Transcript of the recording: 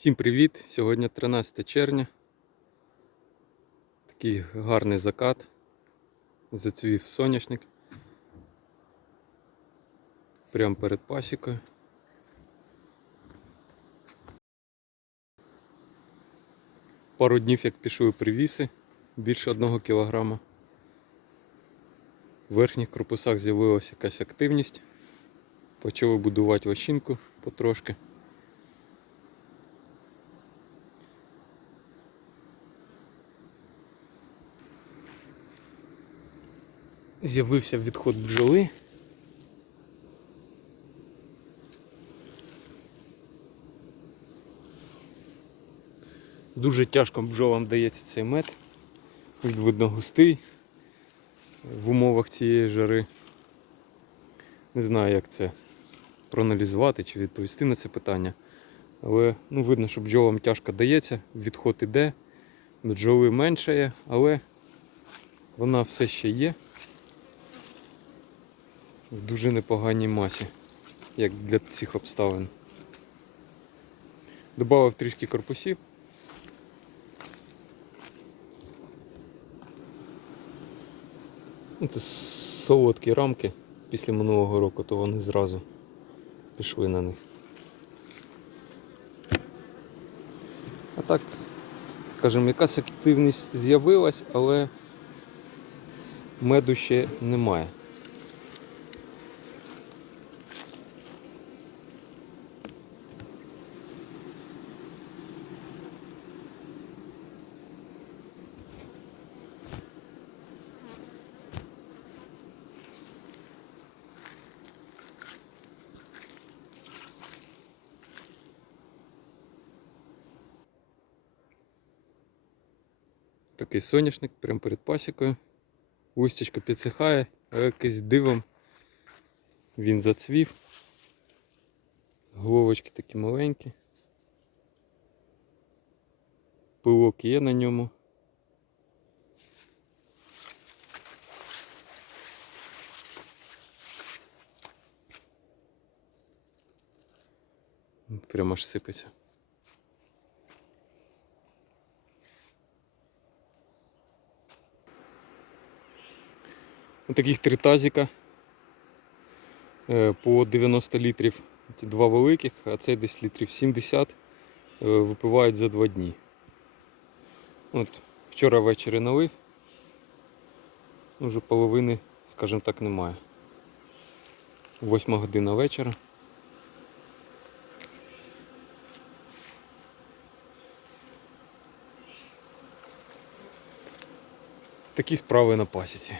Всім привіт! Сьогодні 13 червня. Такий гарний закат. Зацвів соняшник. Прямо перед пасікою. Пару днів як пішли привіси, більше одного кілограма. В верхніх корпусах з'явилася якась активність. Почали будувати вощинку потрошки. З'явився відход бджоли. Дуже тяжко бджолам дається цей мед. Він видно густий в умовах цієї жари. Не знаю, як це проаналізувати чи відповісти на це питання. Але ну, видно, що бджолам тяжко дається, відход іде, бджоли меншає, але вона все ще є в дуже непоганій масі, як для цих обставин. Добавив трішки корпусів. Ну, Це солодкі рамки після минулого року, то вони зразу пішли на них. А так, скажімо, якась активність з'явилась, але меду ще немає. Такий соняшник прямо перед пасікою. Листячко підсихає, а якийсь дивом він зацвів. Головочки такі маленькі. Пилок є на ньому. Прямо аж сипеться. Таких три тазика е, по 90 літрів. Ці два великих, а цей десь літрів 70 е, випивають за два дні. От, Вчора ввечері налив. Вже половини, скажімо так, немає. Восьма година вечора. Такі справи на пасіці.